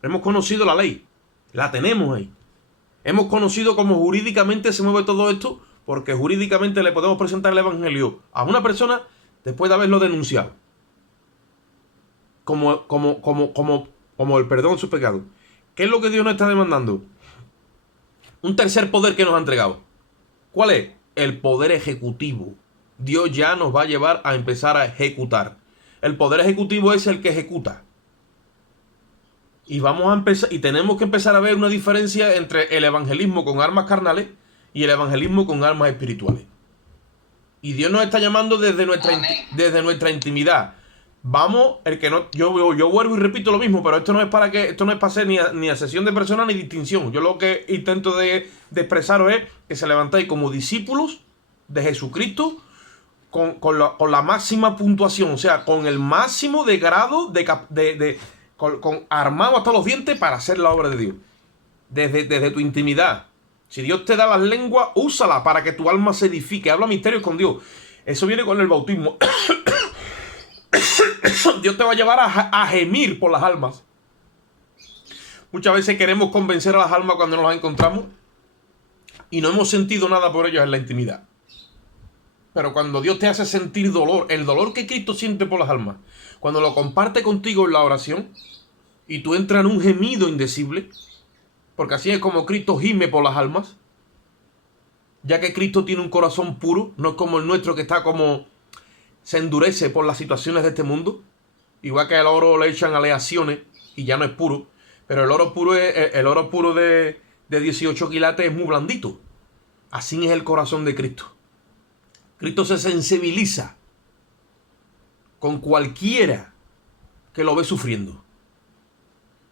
Hemos conocido la ley, la tenemos ahí. Hemos conocido cómo jurídicamente se mueve todo esto, porque jurídicamente le podemos presentar el evangelio a una persona después de haberlo denunciado. Como el perdón de sus pecados. ¿Qué es lo que Dios nos está demandando? Un tercer poder que nos ha entregado. ¿Cuál es? El poder ejecutivo. Dios ya nos va a llevar a empezar a ejecutar. El poder ejecutivo es el que ejecuta. Y vamos a empezar, y tenemos que empezar a ver una diferencia entre el evangelismo con armas carnales y el evangelismo con armas espirituales. Y Dios nos está llamando desde nuestra intimidad. Vamos, el que no, yo vuelvo y repito lo mismo, pero esto no es para hacer ni a sesión de personas ni distinción. Yo lo que intento de expresaros es que se levantéis como discípulos de Jesucristo con la máxima puntuación, o sea, con el máximo de grado con armado hasta los dientes para hacer la obra de Dios. Desde tu intimidad. Si Dios te da las lenguas, úsala para que tu alma se edifique. Habla misterios con Dios. Eso viene con el bautismo. Dios te va a llevar a gemir por las almas. Muchas veces queremos convencer a las almas cuando nos las encontramos y no hemos sentido nada por ellos en la intimidad. Pero cuando Dios te hace sentir dolor, el dolor que Cristo siente por las almas, cuando lo comparte contigo en la oración y tú entras en un gemido indecible, porque así es como Cristo gime por las almas, ya que Cristo tiene un corazón puro, no es como el nuestro que está como se endurece por las situaciones de este mundo. Igual que al oro le echan aleaciones y ya no es puro, pero el oro puro de 18 quilates es muy blandito. Así es el corazón de Cristo. Cristo se sensibiliza con cualquiera que lo ve sufriendo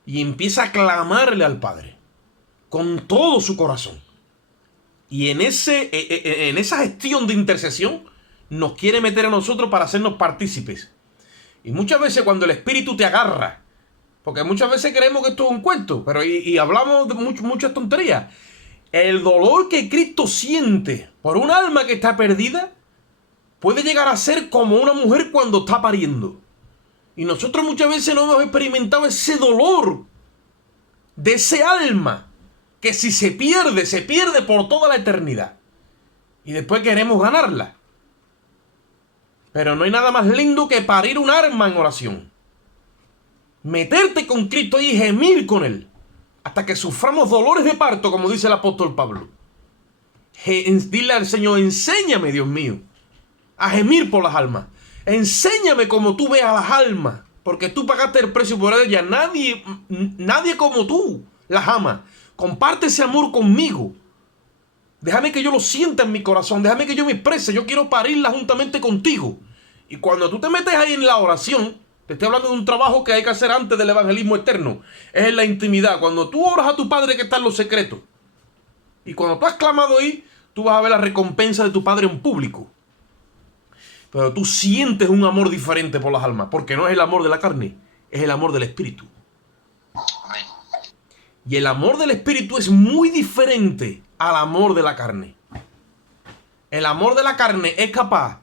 y empieza a clamarle al Padre con todo su corazón. Y en esa gestión de intercesión nos quiere meter a nosotros para hacernos partícipes. Y muchas veces cuando el Espíritu te agarra, porque muchas veces creemos que esto es un cuento, pero y hablamos de muchas tonterías. El dolor que Cristo siente por un alma que está perdida puede llegar a ser como una mujer cuando está pariendo. Y nosotros muchas veces no hemos experimentado ese dolor de ese alma que si se pierde por toda la eternidad. Y después queremos ganarla. Pero no hay nada más lindo que parir un alma en oración. Meterte con Cristo y gemir con Él. Hasta que suframos dolores de parto, como dice el apóstol Pablo. Dile al Señor, enséñame, Dios mío, a gemir por las almas. Enséñame como tú veas las almas. Porque tú pagaste el precio por ellas. Nadie como tú las ama. Comparte ese amor conmigo. Déjame que yo lo sienta en mi corazón. Déjame que yo me exprese. Yo quiero parirla juntamente contigo. Y cuando tú te metes ahí en la oración, te estoy hablando de un trabajo que hay que hacer antes del evangelismo eterno. Es en la intimidad. Cuando tú oras a tu Padre que está en los secretos. Y cuando tú has clamado ahí, tú vas a ver la recompensa de tu Padre en público. Pero tú sientes un amor diferente por las almas. Porque no es el amor de la carne. Es el amor del Espíritu. Y el amor del Espíritu es muy diferente al amor de la carne. El amor de la carne es capaz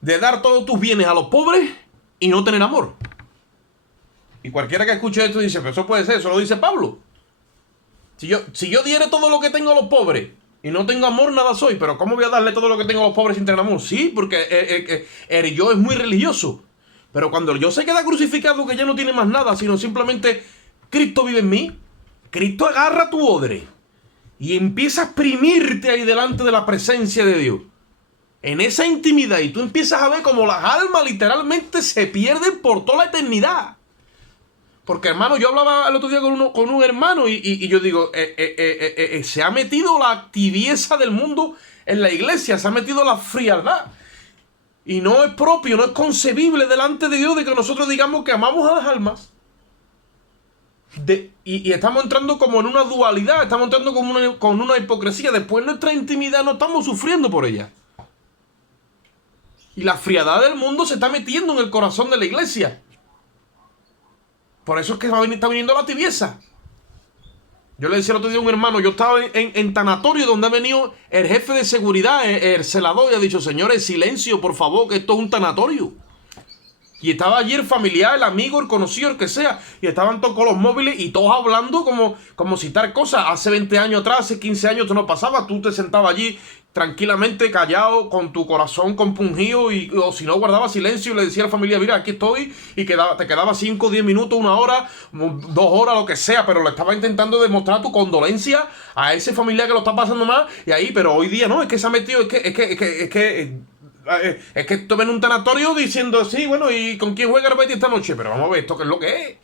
de dar todos tus bienes a los pobres y no tener amor. Y cualquiera que escuche esto dice, pero eso puede ser, eso lo dice Pablo. Si yo diere todo lo que tengo a los pobres y no tengo amor, nada soy. Pero ¿cómo voy a darle todo lo que tengo a los pobres sin tener amor? Sí, porque el yo es muy religioso. Pero cuando el yo se queda crucificado, que ya no tiene más nada, sino simplemente Cristo vive en mí, Cristo agarra tu odre y empieza a exprimirte ahí delante de la presencia de Dios. En esa intimidad. Y tú empiezas a ver como las almas literalmente se pierden por toda la eternidad. Porque, hermano, yo hablaba el otro día con un hermano y yo digo, se ha metido la tibieza del mundo en la iglesia, se ha metido la frialdad. Y no es propio, no es concebible delante de Dios de que nosotros digamos que amamos a las almas. Y estamos entrando como en una dualidad, estamos entrando con una hipocresía. Después nuestra intimidad no estamos sufriendo por ella. Y la frialdad del mundo se está metiendo en el corazón de la iglesia. Por eso es que está viniendo la tibieza. Yo le decía el otro día a un hermano, yo estaba en tanatorio donde ha venido el jefe de seguridad, el celador, y ha dicho, señores, silencio, por favor, que esto es un tanatorio. Y estaba allí el familiar, el amigo, el conocido, el que sea, y estaban todos con los móviles y todos hablando como si tal cosa. Hace 20 años atrás, hace 15 años esto no pasaba, tú te sentabas allí tranquilamente, callado, con tu corazón compungido, o si no, guardaba silencio y le decía a la familia, mira, aquí estoy, y te quedaba 5, 10 minutos, 1 hora, 2 horas, lo que sea, pero le estaba intentando demostrar tu condolencia a ese familiar que lo está pasando mal, y ahí, pero hoy día no, es que se ha metido, es que esto ven un tanatorio diciendo, sí, bueno, ¿y con quién juega el Betis esta noche? Pero vamos a ver, ¿esto qué es lo que es?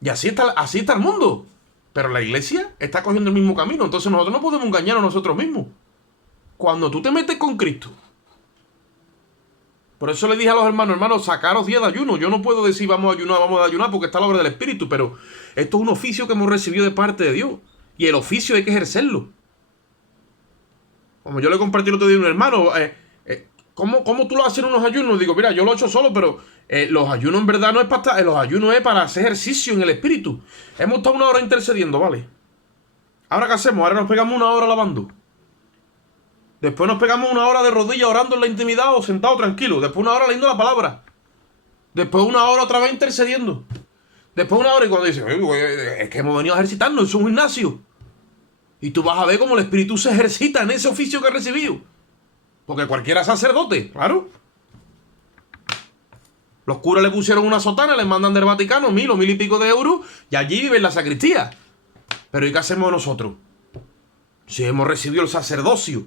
Y así está el mundo. Pero la iglesia está cogiendo el mismo camino. Entonces nosotros no podemos engañar a nosotros mismos. Cuando tú te metes con Cristo. Por eso le dije a los hermanos, sacaros días de ayuno. Yo no puedo decir vamos a ayunar porque está la obra del Espíritu. Pero esto es un oficio que hemos recibido de parte de Dios. Y el oficio hay que ejercerlo. Como yo le compartí el otro día a un hermano, ¿cómo tú lo haces en unos ayunos? Digo, mira, yo lo he hecho solo, pero los ayunos en verdad no es para estar, los ayunos es para hacer ejercicio en el espíritu. Hemos estado 1 hora intercediendo, ¿vale? ¿Ahora qué hacemos? Ahora nos pegamos 1 hora lavando. Después nos pegamos 1 hora de rodillas orando en la intimidad o sentado tranquilo. Después 1 hora leyendo la palabra. Después 1 hora otra vez intercediendo. Después 1 hora y cuando dicen, es que hemos venido a ejercitarnos, es un gimnasio. Y tú vas a ver cómo el espíritu se ejercita en ese oficio que ha recibido. Porque cualquiera es sacerdote, claro. Los curas le pusieron una sotana, le mandan del Vaticano 1.000 o 1.000 y pico de euros y allí vive en la sacristía. Pero ¿y qué hacemos nosotros? Si hemos recibido el sacerdocio,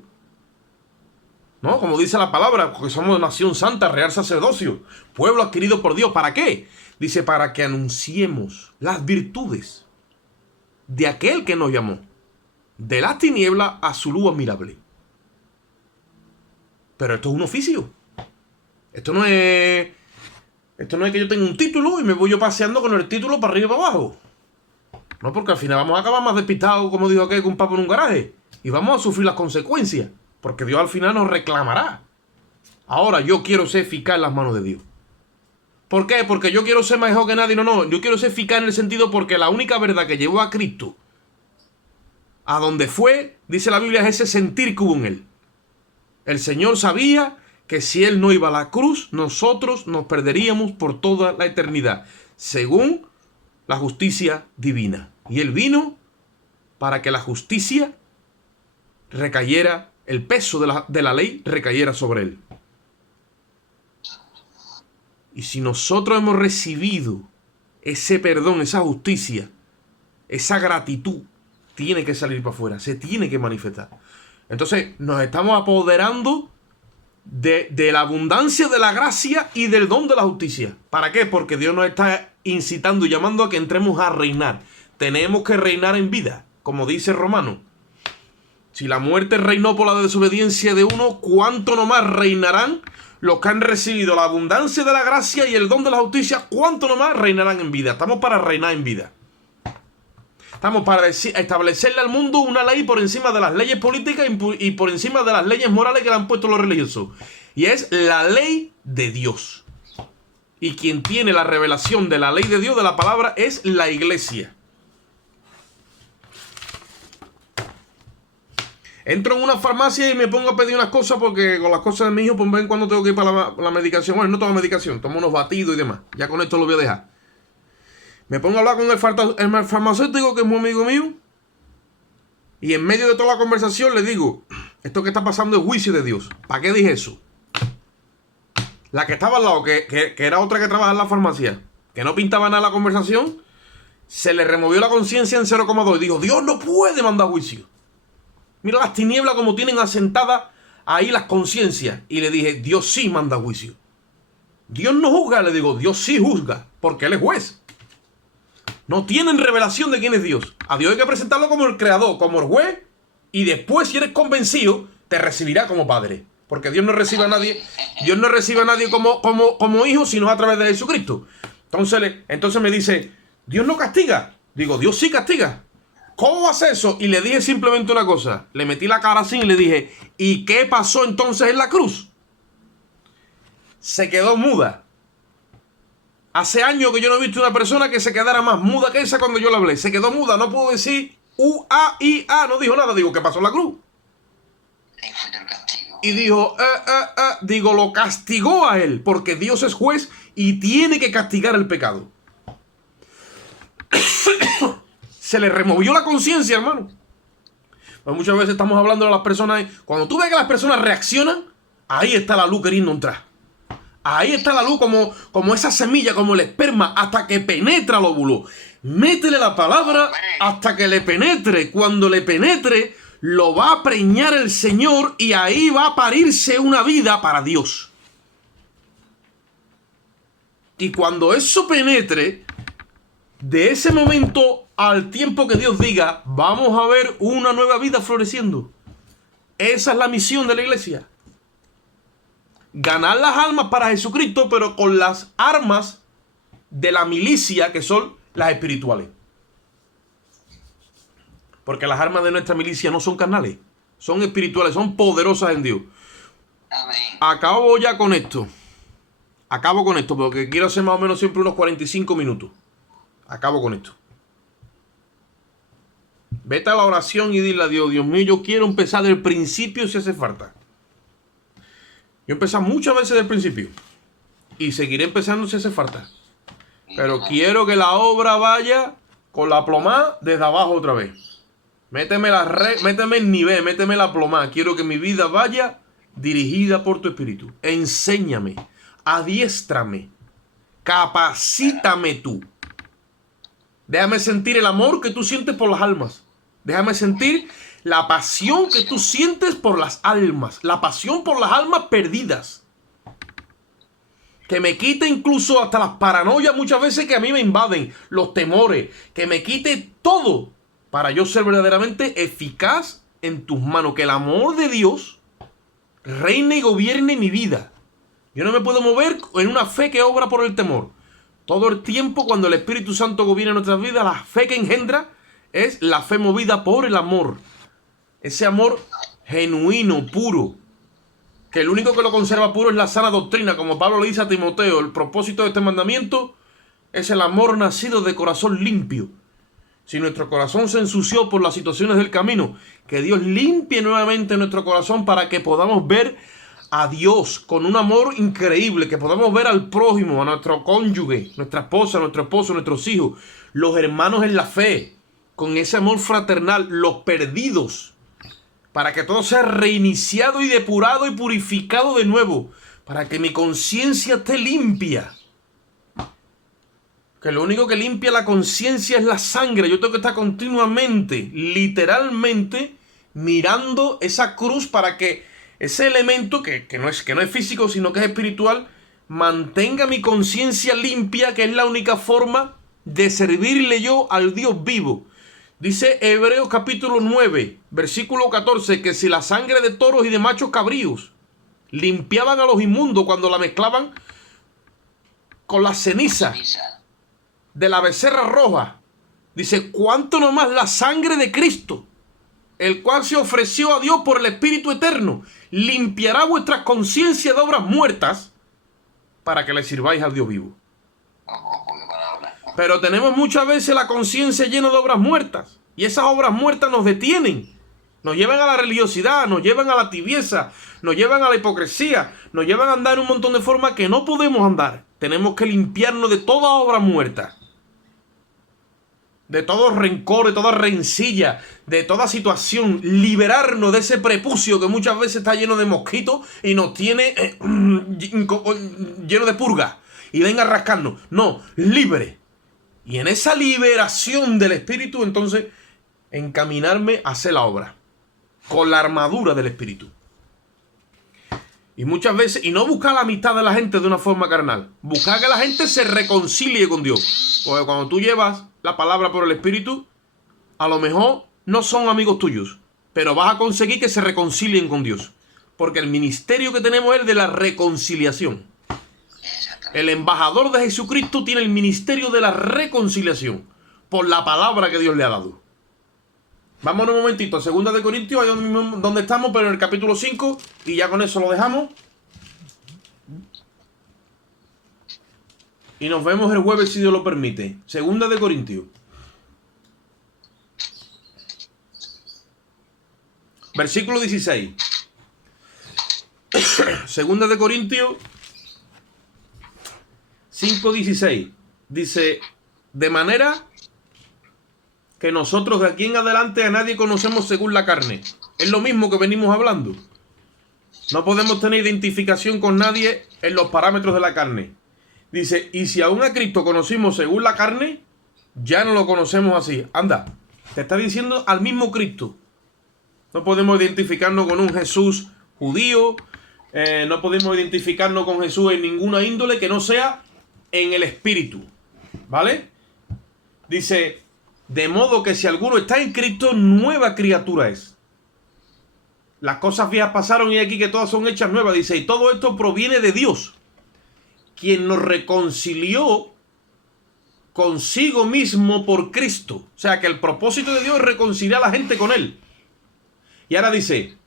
¿no? Como dice la palabra, porque somos nación santa, real sacerdocio, pueblo adquirido por Dios. ¿Para qué? Dice, para que anunciemos las virtudes de aquel que nos llamó de las tinieblas a su luz admirable. Pero esto es un oficio. Esto no es que yo tenga un título y me voy yo paseando con el título para arriba y para abajo. No, porque al final vamos a acabar más despistados, como dijo aquel, que un papo en un garaje. Y vamos a sufrir las consecuencias. Porque Dios al final nos reclamará. Ahora yo quiero ser eficaz en las manos de Dios. ¿Por qué? Porque yo quiero ser mejor que nadie. No. Yo quiero ser eficaz en el sentido porque la única verdad que llevó a Cristo a donde fue, dice la Biblia, es ese sentir que hubo en él. El Señor sabía que si Él no iba a la cruz, nosotros nos perderíamos por toda la eternidad, según la justicia divina. Y Él vino para que la justicia recayera, el peso de la ley recayera sobre Él. Y si nosotros hemos recibido ese perdón, esa justicia, esa gratitud, tiene que salir para afuera, se tiene que manifestar. Entonces nos estamos apoderando de la abundancia de la gracia y del don de la justicia. ¿Para qué? Porque Dios nos está incitando y llamando a que entremos a reinar. Tenemos que reinar en vida, como dice Romano. Si la muerte reinó por la desobediencia de uno, ¿cuánto nomás reinarán los que han recibido la abundancia de la gracia y el don de la justicia? ¿Cuánto nomás reinarán en vida? Estamos para reinar en vida. Estamos para establecerle al mundo una ley por encima de las leyes políticas y por encima de las leyes morales que le han puesto los religiosos. Y es la ley de Dios. Y quien tiene la revelación de la ley de Dios, de la palabra, es la iglesia. Entro en una farmacia y me pongo a pedir unas cosas porque con las cosas de mi hijo, pues ven cuando tengo que ir para la medicación. Bueno, no tomo medicación, tomo unos batidos y demás. Ya con esto lo voy a dejar. Me pongo a hablar con el farmacéutico, que es muy amigo mío. Y en medio de toda la conversación le digo, esto que está pasando es juicio de Dios. ¿Para qué dije eso? La que estaba al lado, que era otra que trabaja en la farmacia, que no pintaba nada la conversación, se le removió la conciencia en 0,2 y dijo, Dios no puede mandar juicio. Mira las tinieblas como tienen asentadas ahí las conciencias. Y le dije, Dios sí manda juicio. Dios no juzga, le digo, Dios sí juzga, porque Él es juez. No tienen revelación de quién es Dios. A Dios hay que presentarlo como el creador, como el juez, y después, si eres convencido, te recibirá como padre. Porque Dios no recibe a nadie, como hijo, sino a través de Jesucristo. Entonces me dice, ¿Dios no castiga? Digo, Dios sí castiga. ¿Cómo hace eso? Y le dije simplemente una cosa. Le metí la cara así y le dije, ¿y qué pasó entonces en la cruz? Se quedó muda. Hace años que yo no he visto una persona que se quedara más muda que esa cuando yo le hablé. Se quedó muda, no puedo decir U-A-I-A, no dijo nada. Digo, ¿qué pasó en la cruz? Ahí fue el castigo. Y dijo, digo, lo castigó a él, porque Dios es juez y tiene que castigar el pecado. Se le removió la conciencia, hermano. Pues muchas veces estamos hablando de las personas. Cuando tú ves que las personas reaccionan, ahí está la luz queriendo entrar. Ahí está la luz como esa semilla, como el esperma, hasta que penetra el óvulo. Métele la palabra hasta que le penetre. Cuando le penetre, lo va a preñar el Señor y ahí va a parirse una vida para Dios. Y cuando eso penetre, de ese momento al tiempo que Dios diga, vamos a ver una nueva vida floreciendo. Esa es la misión de la iglesia. Ganar las almas para Jesucristo, pero con las armas de la milicia, que son las espirituales. Porque las armas de nuestra milicia no son carnales, son espirituales, son poderosas en Dios. Amén. Acabo ya con esto. Acabo con esto, porque quiero hacer más o menos siempre unos 45 minutos. Acabo con esto. Vete a la oración y dile a Dios, Dios mío, yo quiero empezar del principio si hace falta. Yo empecé muchas veces del principio. Y seguiré empezando si hace falta. Pero quiero que la obra vaya con la plomada desde abajo otra vez. Méteme el nivel, méteme la plomada. Quiero que mi vida vaya dirigida por tu espíritu. Enséñame, adiéstrame, capacítame tú. Déjame sentir el amor que tú sientes por las almas. Déjame sentir la pasión que tú sientes por las almas. La pasión por las almas perdidas. Que me quite incluso hasta las paranoias muchas veces que a mí me invaden. Los temores. Que me quite todo. Para yo ser verdaderamente eficaz en tus manos. Que el amor de Dios reine y gobierne mi vida. Yo no me puedo mover en una fe que obra por el temor. Todo el tiempo cuando el Espíritu Santo gobierna nuestras vidas, la fe que engendra es la fe movida por el amor. Ese amor genuino, puro. Que el único que lo conserva puro es la sana doctrina. Como Pablo le dice a Timoteo, el propósito de este mandamiento es el amor nacido de corazón limpio. Si nuestro corazón se ensució por las situaciones del camino, que Dios limpie nuevamente nuestro corazón para que podamos ver a Dios con un amor increíble, que podamos ver al prójimo, a nuestro cónyuge, nuestra esposa, nuestro esposo, nuestros hijos, los hermanos en la fe, con ese amor fraternal, los perdidos, para que todo sea reiniciado y depurado y purificado de nuevo, para que mi conciencia esté limpia. Que lo único que limpia la conciencia es la sangre. Yo tengo que estar continuamente, literalmente, mirando esa cruz para que ese elemento que no es físico, sino que es espiritual, mantenga mi conciencia limpia, que es la única forma de servirle yo al Dios vivo. Dice Hebreos capítulo 9, versículo 14, que si la sangre de toros y de machos cabríos limpiaban a los inmundos cuando la mezclaban con la ceniza de la becerra roja, dice, ¿cuánto nomás la sangre de Cristo, el cual se ofreció a Dios por el Espíritu Eterno, limpiará vuestras conciencias de obras muertas para que le sirváis al Dios vivo? Pero tenemos muchas veces la conciencia llena de obras muertas. Y esas obras muertas nos detienen. Nos llevan a la religiosidad, nos llevan a la tibieza, nos llevan a la hipocresía, nos llevan a andar en un montón de formas que no podemos andar. Tenemos que limpiarnos de toda obra muerta. De todo rencor, de toda rencilla, de toda situación. Liberarnos de ese prepucio que muchas veces está lleno de mosquitos y nos tiene lleno de purga. Y venga a rascarnos. No, libre. Y en esa liberación del Espíritu, entonces, encaminarme a hacer la obra. Con la armadura del Espíritu. Y muchas veces, y no buscar la amistad de la gente de una forma carnal. Buscar que la gente se reconcilie con Dios. Porque cuando tú llevas la palabra por el Espíritu, a lo mejor no son amigos tuyos. Pero vas a conseguir que se reconcilien con Dios. Porque el ministerio que tenemos es el de la reconciliación. El embajador de Jesucristo tiene el ministerio de la reconciliación por la palabra que Dios le ha dado. Vámonos un momentito a 2 Corintios, ahí donde estamos, pero en el capítulo 5, y ya con eso lo dejamos. Y nos vemos el jueves si Dios lo permite. Segunda de Corintios. Versículo 16. Segunda de Corintios 5:16. Dice, de manera que nosotros de aquí en adelante a nadie conocemos según la carne. Es lo mismo que venimos hablando. No podemos tener identificación con nadie en los parámetros de la carne. Dice, y si aún a Cristo conocimos según la carne, ya no lo conocemos así. Anda, te está diciendo al mismo Cristo. No podemos identificarnos con un Jesús judío. No podemos identificarnos con Jesús en ninguna índole que no sea en el espíritu. ¿Vale? Dice, de modo que si alguno está en Cristo, nueva criatura es. Las cosas viejas pasaron y aquí que todas son hechas nuevas. Dice, y todo esto proviene de Dios, quien nos reconcilió consigo mismo por Cristo. O sea, que el propósito de Dios es reconciliar a la gente con Él. Y ahora dice,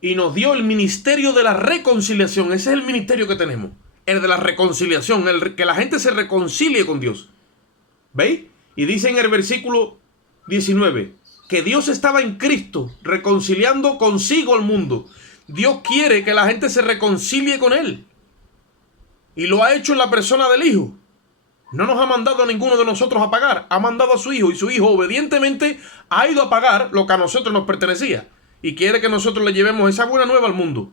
y nos dio el ministerio de la reconciliación. Ese es el ministerio que tenemos. El de la reconciliación, el que la gente se reconcilie con Dios. ¿Veis? Y dice en el versículo 19, que Dios estaba en Cristo, reconciliando consigo al mundo. Dios quiere que la gente se reconcilie con Él. Y lo ha hecho en la persona del Hijo. No nos ha mandado a ninguno de nosotros a pagar. Ha mandado a su Hijo. Y su Hijo obedientemente ha ido a pagar lo que a nosotros nos pertenecía. Y quiere que nosotros le llevemos esa buena nueva al mundo.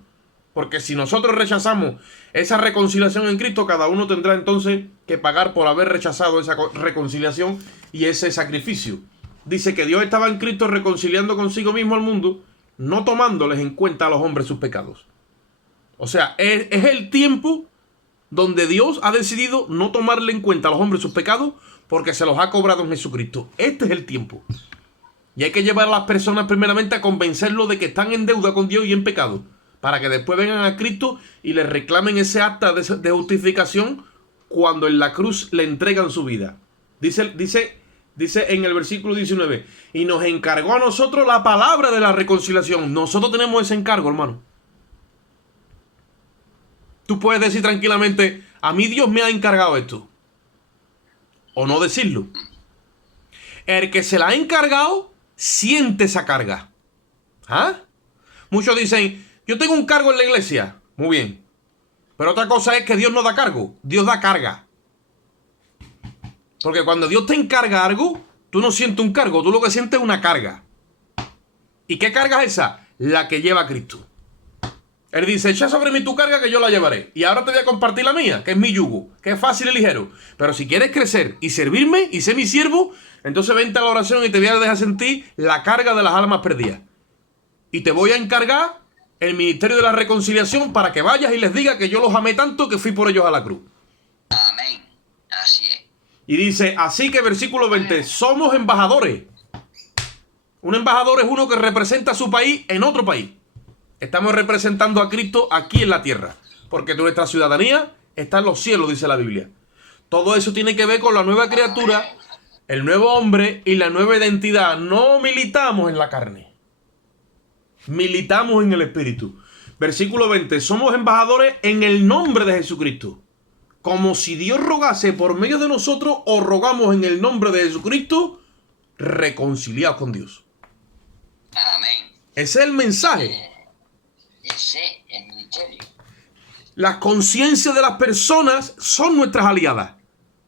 Porque si nosotros rechazamos esa reconciliación en Cristo, cada uno tendrá entonces que pagar por haber rechazado esa reconciliación y ese sacrificio. Dice que Dios estaba en Cristo reconciliando consigo mismo al mundo, no tomándoles en cuenta a los hombres sus pecados. O sea, es el tiempo donde Dios ha decidido no tomarle en cuenta a los hombres sus pecados porque se los ha cobrado en Jesucristo. Este es el tiempo. Y hay que llevar a las personas primeramente a convencerlos de que están en deuda con Dios y en pecado, para que después vengan a Cristo y les reclamen ese acta de justificación cuando en la cruz le entregan su vida. Dice en el versículo 19, y nos encargó a nosotros la palabra de la reconciliación. Nosotros tenemos ese encargo, hermano. Tú puedes decir tranquilamente, a mí Dios me ha encargado esto. O no decirlo. El que se la ha encargado, siente esa carga. ¿Ah? Muchos dicen, yo tengo un cargo en la iglesia. Muy bien. Pero otra cosa es que Dios no da cargo. Dios da carga. Porque cuando Dios te encarga algo, tú no sientes un cargo. Tú lo que sientes es una carga. ¿Y qué carga es esa? La que lleva Cristo. Él dice, echa sobre mí tu carga que yo la llevaré. Y ahora te voy a compartir la mía, que es mi yugo, que es fácil y ligero. Pero si quieres crecer y servirme y ser mi siervo, entonces vente a la oración y te voy a dejar sentir la carga de las almas perdidas. Y te voy a encargar el ministerio de la reconciliación para que vayas y les digas que yo los amé tanto que fui por ellos a la cruz. Amén. Así es. Y dice, así que versículo 20, somos embajadores. Un embajador es uno que representa a su país en otro país. Estamos representando a Cristo aquí en la tierra, porque nuestra ciudadanía está en los cielos, dice la Biblia. Todo eso tiene que ver con la nueva criatura, el nuevo hombre y la nueva identidad. No militamos en la carne, militamos en el Espíritu. Versículo 20, somos embajadores en el nombre de Jesucristo. Como si Dios rogase por medio de nosotros, o rogamos en el nombre de Jesucristo, reconciliados con Dios. Amén. Ese es el mensaje. Ese es el ministerio. Las conciencias de las personas son nuestras aliadas.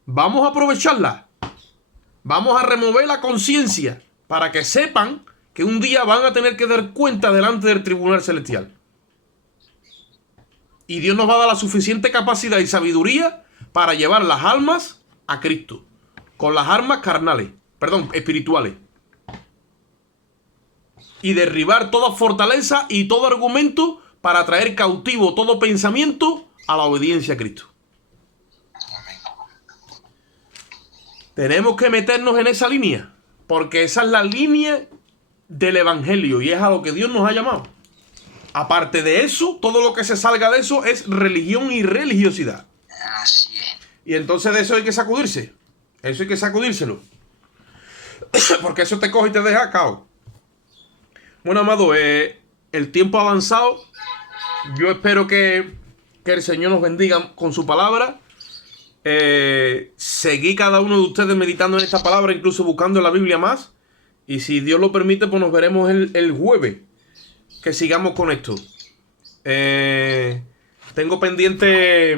Vamos a aprovecharlas. Vamos a remover la conciencia para que sepan que un día van a tener que dar cuenta delante del tribunal celestial. Y Dios nos va a dar la suficiente capacidad y sabiduría para llevar las almas a Cristo. Con las armas espirituales. Y derribar toda fortaleza y todo argumento para traer cautivo todo pensamiento a la obediencia a Cristo. Tenemos que meternos en esa línea, porque esa es la línea del evangelio y es a lo que Dios nos ha llamado. Aparte de eso, todo lo que se salga de eso es religión y religiosidad. Así es. Y entonces de eso hay que sacudirse. Eso hay que sacudírselo. Porque eso te coge y te deja cao. Bueno, amado, el tiempo ha avanzado. Yo espero que que el Señor nos bendiga con su palabra. Seguí cada uno de ustedes meditando en esta palabra, incluso buscando en la Biblia más. Y si Dios lo permite, pues nos veremos el jueves, que sigamos con esto. Tengo pendiente